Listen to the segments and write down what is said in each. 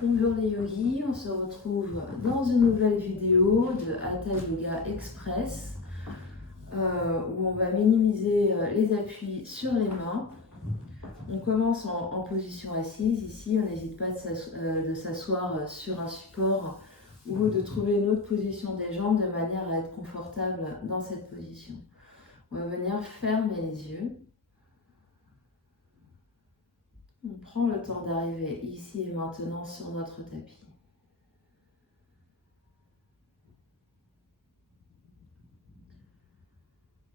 Bonjour les yogis, on se retrouve dans une nouvelle vidéo de Hatha Yoga Express où on va minimiser les appuis sur les mains. On commence en position assise. Ici, on n'hésite pas de s'asseoir sur un support ou de trouver une autre position des jambes de manière à être confortable dans cette position. On va venir fermer les yeux. On prend le temps d'arriver ici et maintenant sur notre tapis.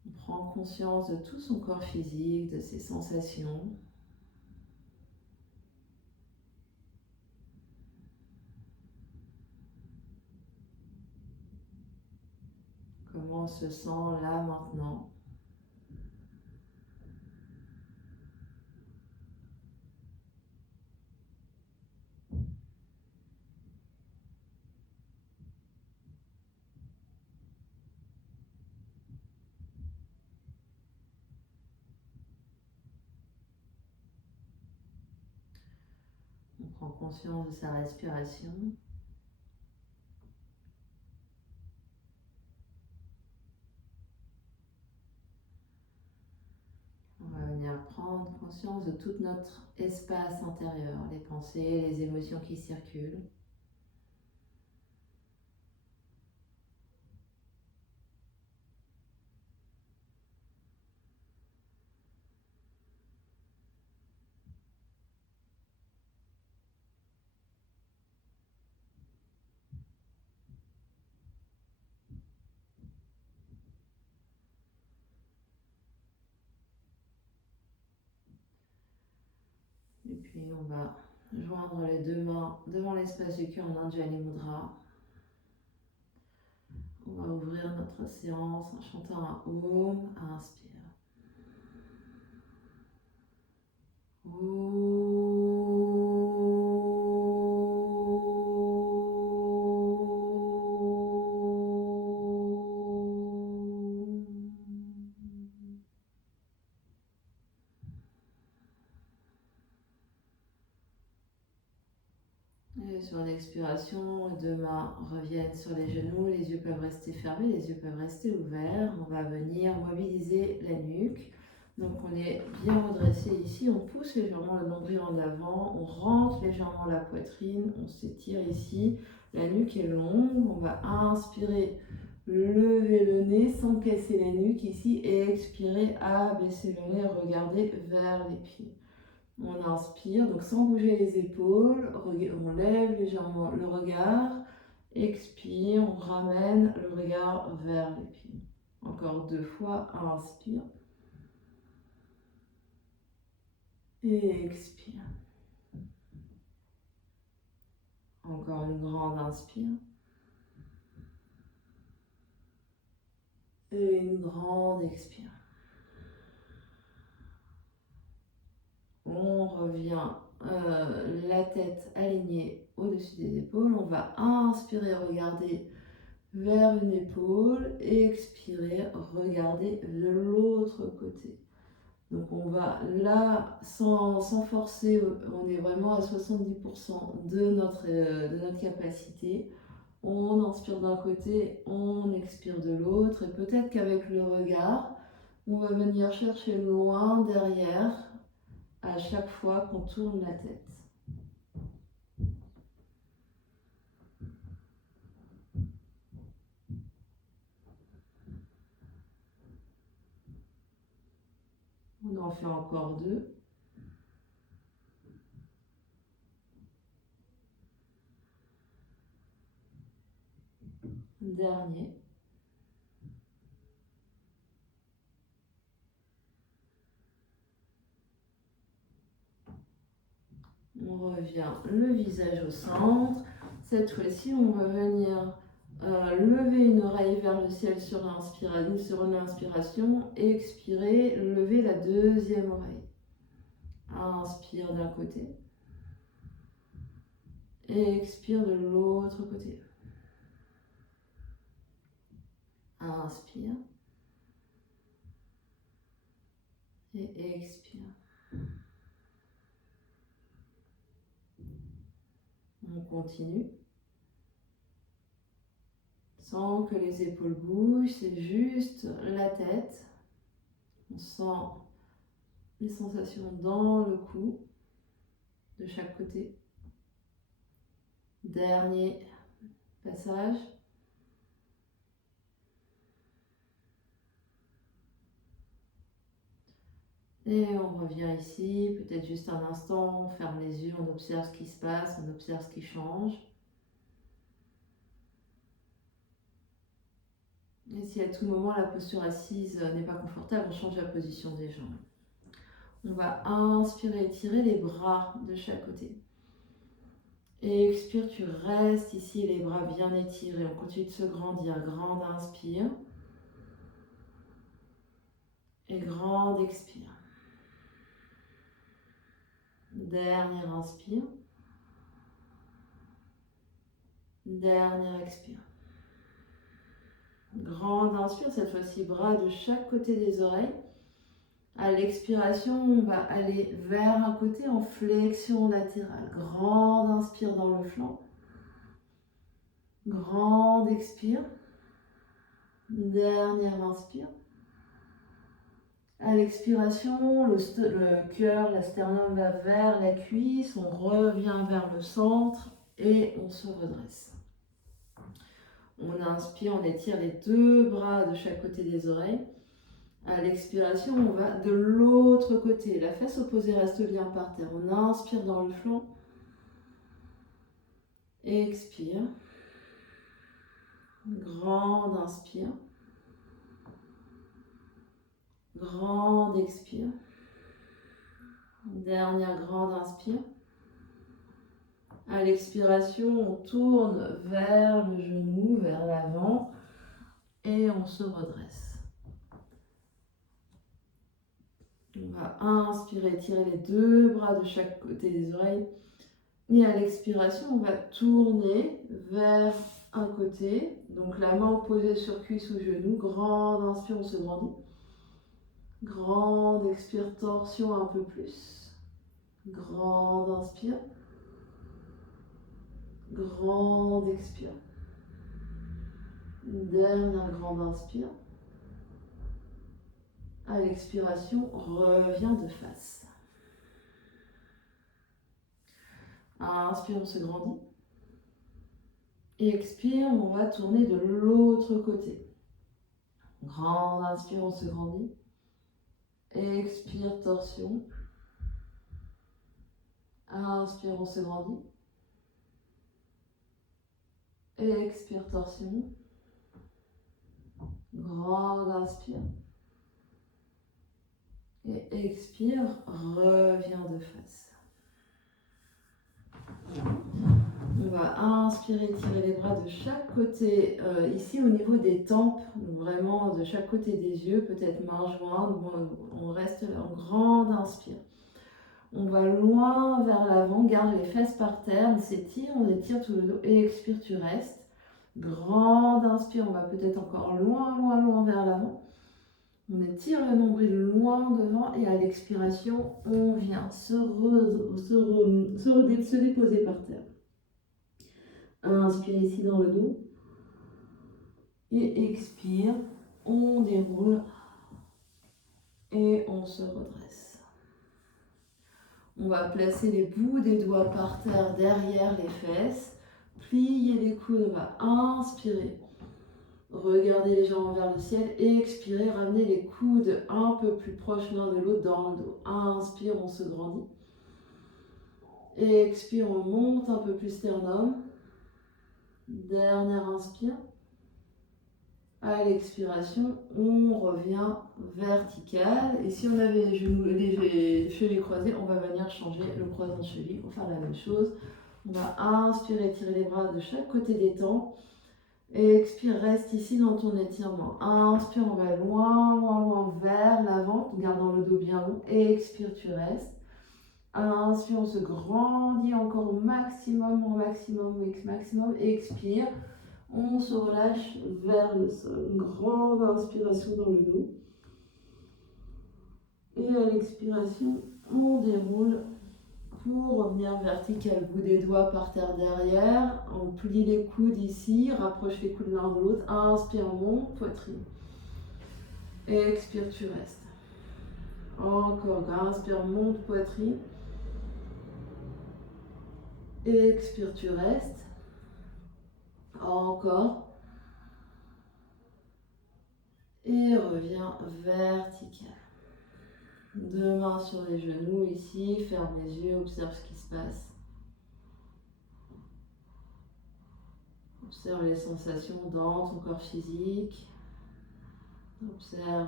On prend conscience de tout son corps physique, de ses sensations. Comment on se sent là maintenant. On prend conscience de sa respiration. On va venir prendre conscience de tout notre espace intérieur, les pensées, les émotions qui circulent. Et puis on va joindre les deux mains devant l'espace du cœur en Anjali Mudra. On va ouvrir notre séance en chantant un Om. Inspire. Et sur une expiration, les deux mains reviennent sur les genoux, les yeux peuvent rester fermés, les yeux peuvent rester ouverts. On va venir mobiliser la nuque. Donc on est bien redressé ici, on pousse légèrement le nombril en avant, on rentre légèrement la poitrine, on s'étire ici, la nuque est longue, on va inspirer, lever le nez sans casser la nuque ici et expirer, abaisser le nez, regarder vers les pieds. On inspire, donc sans bouger les épaules, on lève légèrement le regard, expire, on ramène le regard vers les pieds. Encore 2 fois, inspire. Et expire. Encore une grande inspire. Et une grande expire. On revient la tête alignée au-dessus des épaules. On va inspirer, regarder vers une épaule. Et expirer, regarder de l'autre côté. Donc on va là, sans forcer, on est vraiment à 70% de notre capacité. On inspire d'un côté, on expire de l'autre. Et peut-être qu'avec le regard, on va venir chercher loin derrière à chaque fois qu'on tourne la tête. On en fait encore 2. Dernier. On revient le visage au centre. Cette fois-ci, on va venir lever une oreille vers le ciel sur une inspiration et expirer, lever la deuxième oreille. Inspire d'un côté et expire de l'autre côté. Inspire et expire. On continue. Sans que les épaules bougent, c'est juste la tête. On sent les sensations dans le cou, de chaque côté. Dernier passage. Et on revient ici, peut-être juste un instant, on ferme les yeux, on observe ce qui se passe, on observe ce qui change. Et si à tout moment la posture assise n'est pas confortable, on change la position des jambes. On va inspirer, étirer les bras de chaque côté. Et expire, tu restes ici, les bras bien étirés. On continue de se grandir. Grande inspire. Et grande expire. Dernière inspire. Dernière expire. Grande inspire, cette fois-ci bras de chaque côté des oreilles. À l'expiration, on va aller vers un côté en flexion latérale. Grande inspire dans le flanc. Grande expire. Dernière inspire. À l'expiration, le cœur, la sternum va vers la cuisse, on revient vers le centre et on se redresse. On inspire, on étire les deux bras de chaque côté des oreilles. À l'expiration, on va de l'autre côté. La fesse opposée reste bien par terre. On inspire dans le flanc. Expire. Grande inspire. Grande expire. Dernière grande inspire. À l'expiration, on tourne vers le genou, vers l'avant et on se redresse. On va inspirer, tirer les deux bras de chaque côté des oreilles. Et à l'expiration, on va tourner vers un côté. Donc la main posée sur cuisse ou genou. Grande inspire, on se grandit. Grande expire, torsion un peu plus. Grande inspire. Grande expire. Dernière grande inspire. À l'expiration, reviens de face. Inspire, on se grandit. Et expire, on va tourner de l'autre côté. Grande inspire, on se grandit. Expire, torsion. Inspire, on se grandit. Expire, torsion. Grande inspire. Et expire, reviens de face. On va inspirer, tirer les bras de chaque côté, ici au niveau des tempes, donc vraiment de chaque côté des yeux, peut-être main jointe, on reste là en grande inspire. On va loin vers l'avant, garde les fesses par terre, on s'étire, on étire tout le dos et expire, tu restes. Grande inspire, on va peut-être encore loin, loin, loin vers l'avant. On étire le nombril loin devant et à l'expiration, on vient se déposer par terre. Inspire ici dans le dos et expire, on déroule et on se redresse. On va placer les bouts des doigts par terre derrière les fesses, plier les coudes, on va inspirer, regarder les jambes vers le ciel et expirer, ramener les coudes un peu plus proches l'un de l'autre dans le dos. Inspire, on se grandit. Et expire, on monte un peu plus sternum. Dernière inspire. À l'expiration, on revient vertical. Et si on avait les chevilles croisés, on va venir changer le croisement de cheville pour faire la même chose. On va inspirer, tirer les bras de chaque côté des tempes. Et expire, reste ici dans ton étirement. Inspire, on va loin, loin, loin vers l'avant, gardant le dos bien haut. Et expire, tu restes. Inspire, on se grandit encore au maximum, au maximum, au maximum. Expire. On se relâche vers le sol. Une grande inspiration dans le dos. Et à l'expiration, on déroule pour revenir vertical, bout des doigts par terre derrière. On plie les coudes ici, rapproche les coudes l'un de l'autre. Inspire, monte, poitrine. Expire, tu restes. Encore, inspire, monte, poitrine. Expire, tu restes. Encore. Et reviens vertical. Deux mains sur les genoux ici, ferme les yeux, observe ce qui se passe. Observe les sensations dans ton corps physique. Observe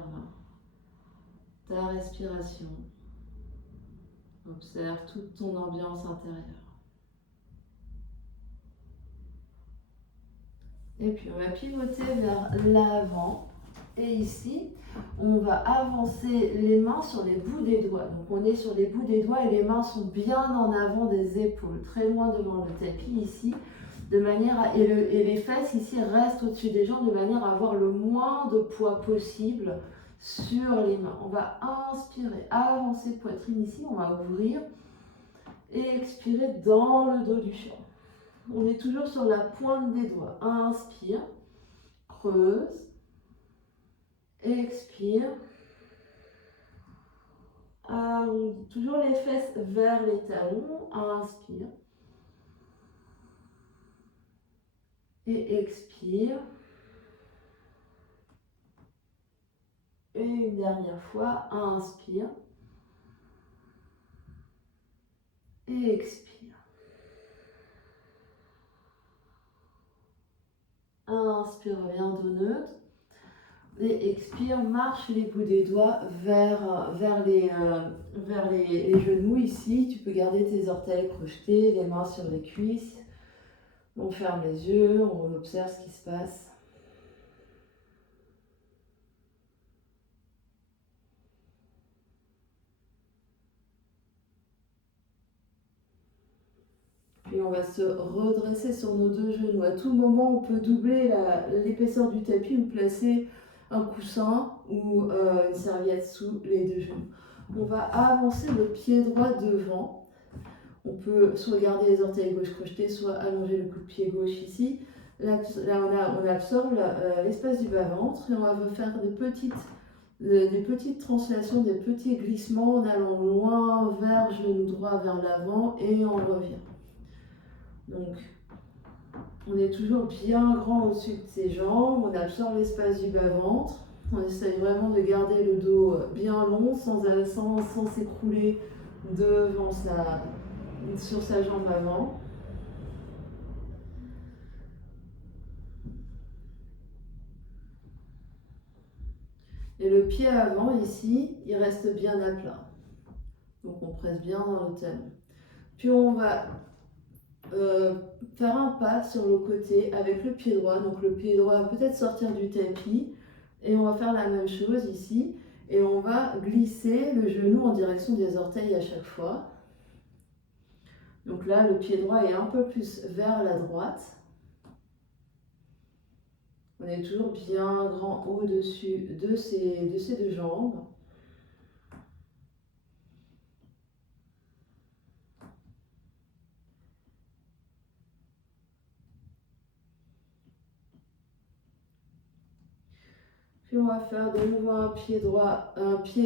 ta respiration. Observe toute ton ambiance intérieure. Et puis on va pivoter vers l'avant. Et ici, on va avancer les mains sur les bouts des doigts. Donc on est sur les bouts des doigts et les mains sont bien en avant des épaules, très loin devant le tapis ici, de manière à, et les fesses ici restent au-dessus des jambes de manière à avoir le moins de poids possible sur les mains. On va inspirer, avancer poitrine ici, on va ouvrir et expirer dans le dos du chat. On est toujours sur la pointe des doigts. Inspire, creuse. Expire. Arrondis. Toujours les fesses vers les talons. Inspire. Et expire. Et une dernière fois. Inspire. Et expire. Inspire, reviens dos neutre. Et expire, marche les bouts des doigts vers les genoux ici. Tu peux garder tes orteils projetés, les mains sur les cuisses. On ferme les yeux, on observe ce qui se passe. Puis on va se redresser sur nos deux genoux. À tout moment, on peut doubler l'épaisseur du tapis ou placer un coussin ou une serviette sous les deux genoux. On va avancer le pied droit devant. On peut soit garder les orteils gauche crochetés, soit allonger le coup de pied gauche ici. Là on absorbe l'espace du bas-ventre et on va faire des petites translations, des petits glissements en allant loin vers genou droit vers l'avant et on revient. Donc, on est toujours bien grand au-dessus de ses jambes, on absorbe l'espace du bas-ventre. On essaye vraiment de garder le dos bien long sans s'écrouler sur sa jambe avant. Et le pied avant ici, il reste bien à plat. Donc on presse bien dans le talon. Puis on va faire un pas sur le côté avec le pied droit. Donc le pied droit va peut-être sortir du tapis et on va faire la même chose ici et on va glisser le genou en direction des orteils à chaque fois. Donc là le pied droit est un peu plus vers la droite. On est toujours bien grand au-dessus de ces deux jambes. Puis on va faire de nouveau un pied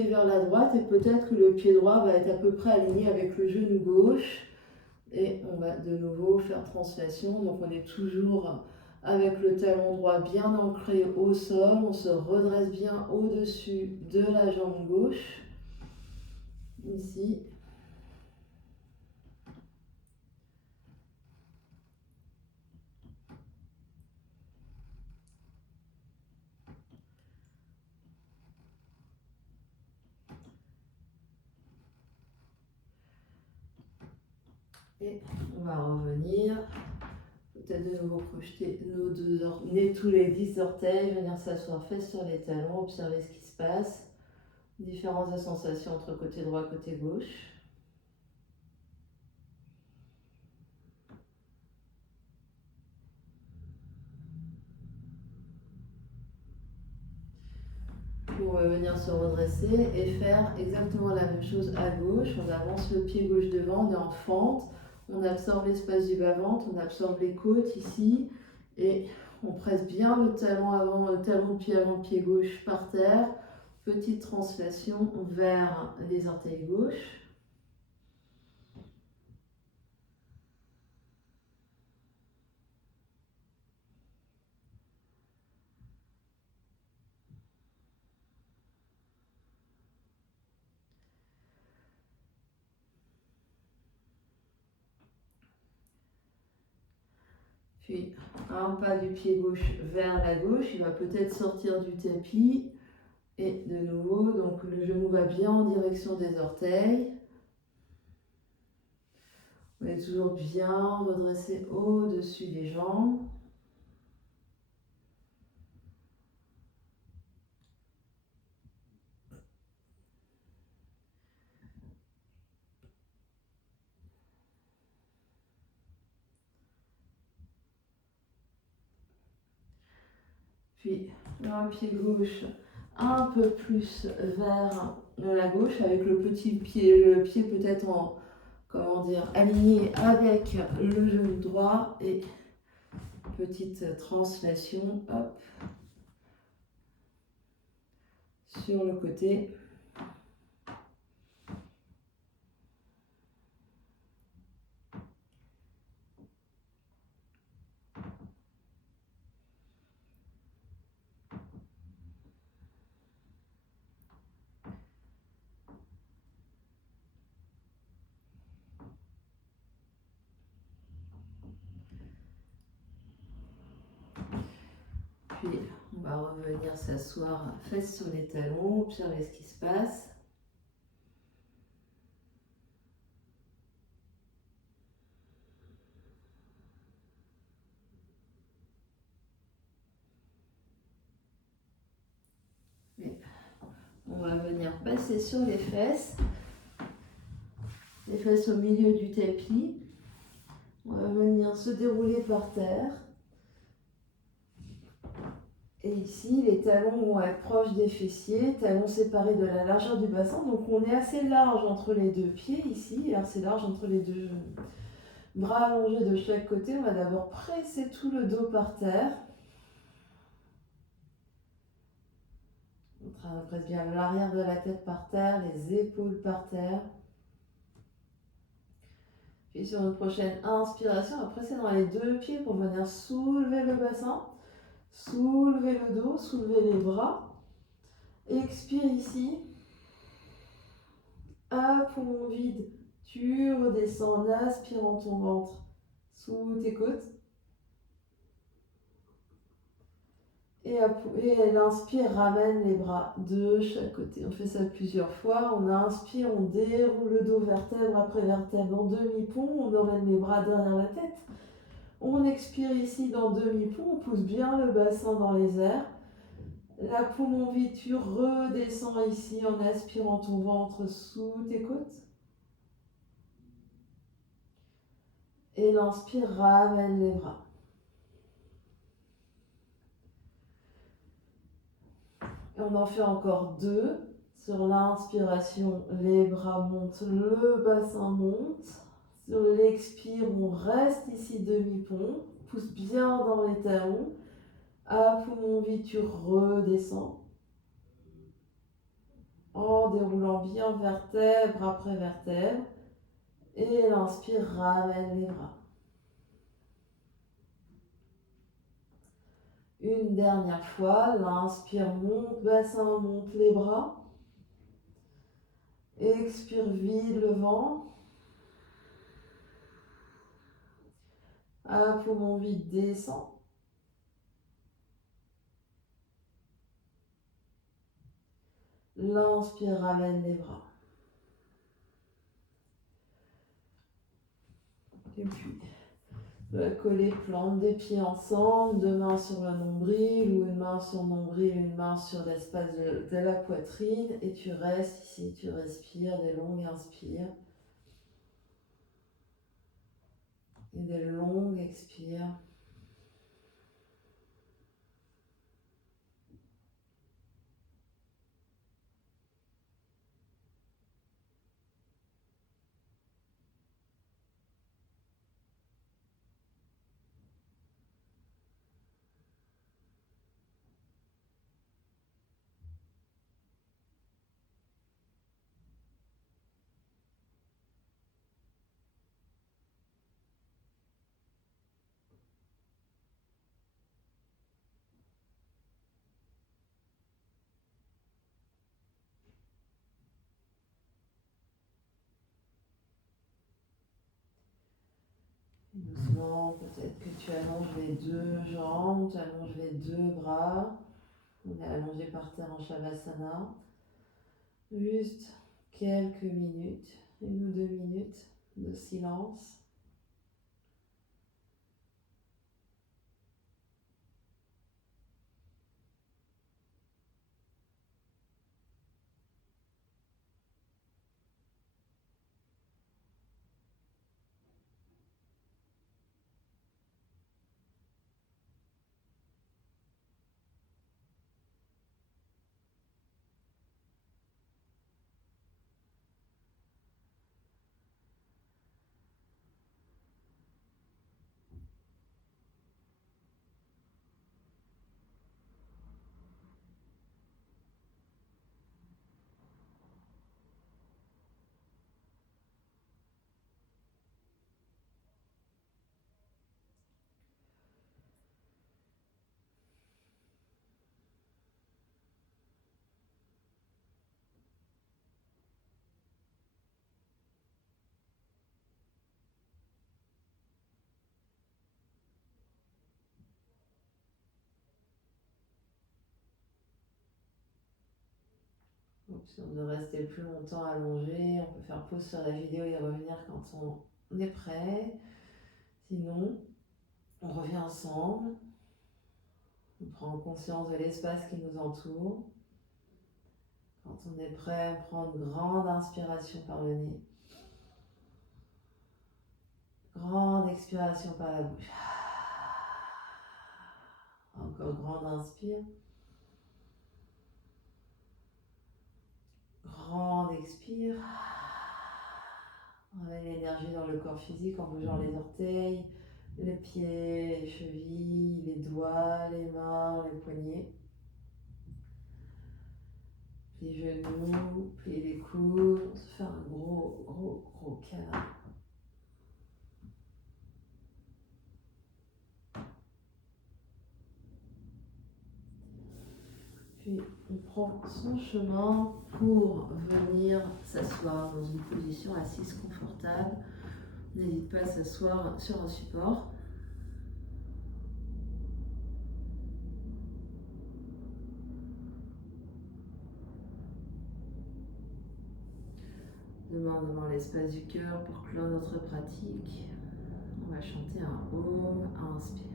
vers la droite et peut-être que le pied droit va être à peu près aligné avec le genou gauche. Et on va de nouveau faire translation. Donc on est toujours avec le talon droit bien ancré au sol. On se redresse bien au-dessus de la jambe gauche. Ici. Et on va revenir, peut-être de nouveau projeter tous les 10 orteils, venir s'asseoir fesses sur les talons, observer ce qui se passe. Différence de sensation entre côté droit et côté gauche. On va venir se redresser et faire exactement la même chose à gauche. On avance le pied gauche devant, on est en fente. On absorbe l'espace du bas-ventre, on absorbe les côtes ici. Et on presse bien le talon avant, le talon de pied avant, le pied gauche par terre. Petite translation vers les orteils gauches. Puis un pas du pied gauche vers la gauche, il va peut-être sortir du tapis. Et de nouveau, donc le genou va bien en direction des orteils. On est toujours bien redressé au-dessus des jambes. Puis un pied gauche un peu plus vers la gauche avec le pied peut-être en, comment dire, aligné avec le genou droit et petite translation, hop, sur le côté. Puis on va revenir s'asseoir fesses sur les talons, observer ce qui se passe. Et on va venir passer sur les fesses au milieu du tapis. On va venir se dérouler par terre. Et ici, les talons vont être proches des fessiers, talons séparés de la largeur du bassin. Donc on est assez large entre les deux pieds ici, assez large entre les deux bras allongés de chaque côté. On va d'abord presser tout le dos par terre. On presse bien l'arrière de la tête par terre, les épaules par terre. Puis sur notre prochaine inspiration, on va presser dans les deux pieds pour venir soulever le bassin, soulever le dos, soulever les bras. Expire ici. À poumon vide, tu redescends en aspirant ton ventre sous tes côtes. Et elle inspire, ramène les bras de chaque côté. On fait ça plusieurs fois. On inspire, on déroule le dos vertèbre après vertèbre en demi-pont. On emmène les bras derrière la tête. On expire ici dans demi-pont. On pousse bien le bassin dans les airs. La poumon vide, tu redescends ici en aspirant ton ventre sous tes côtes. Et l'inspire, ramène les bras. Et on en fait encore deux. Sur l'inspiration, les bras montent, le bassin monte. Sur l'expire, on reste ici demi-pont. Pousse bien dans les talons. À poumon vide, tu redescends. En déroulant bien vertèbre après vertèbre. Et l'inspire, ramène les bras. Une dernière fois, l'inspire, monte, bassin, monte les bras. Expire, vide le ventre. À poumon vide, descend. L'inspire, ramène les bras. Et puis, coller, plante des pieds ensemble, deux mains sur le nombril ou une main sur le nombril, une main sur l'espace de la poitrine. Et tu restes ici, tu respires des longues inspires et des longues expires. doucement, peut-être que tu allonges les deux jambes, tu allonges les deux bras. On est allongé par terre en Shavasana. Juste quelques minutes, 1 ou 2 minutes de silence. Option de rester plus longtemps allongé, on peut faire pause sur la vidéo et revenir quand on est prêt. Sinon, on revient ensemble, on prend conscience de l'espace qui nous entoure. Quand on est prêt, on prend une grande inspiration par le nez. Grande expiration par la bouche. Encore grande inspire. Grande expire. On met l'énergie dans le corps physique en bougeant les orteils, les pieds, les chevilles, les doigts, les mains, les poignets. Les genoux, plier les coudes, on se fait un gros câlin. Puis on prend son chemin pour venir s'asseoir dans une position assise confortable. N'hésite pas à s'asseoir sur un support. Demain, devant l'espace du cœur, pour clore notre pratique, on va chanter un Om, inspire.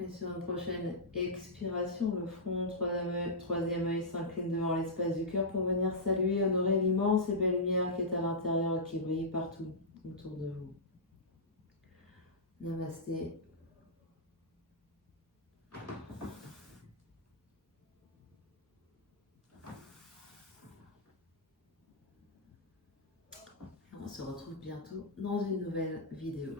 Et sur une prochaine expiration, le front, troisième œil s'incline devant l'espace du cœur pour venir saluer, honorer l'immense et belle lumière qui est à l'intérieur et qui brille partout autour de vous. Namasté. On se retrouve bientôt dans une nouvelle vidéo.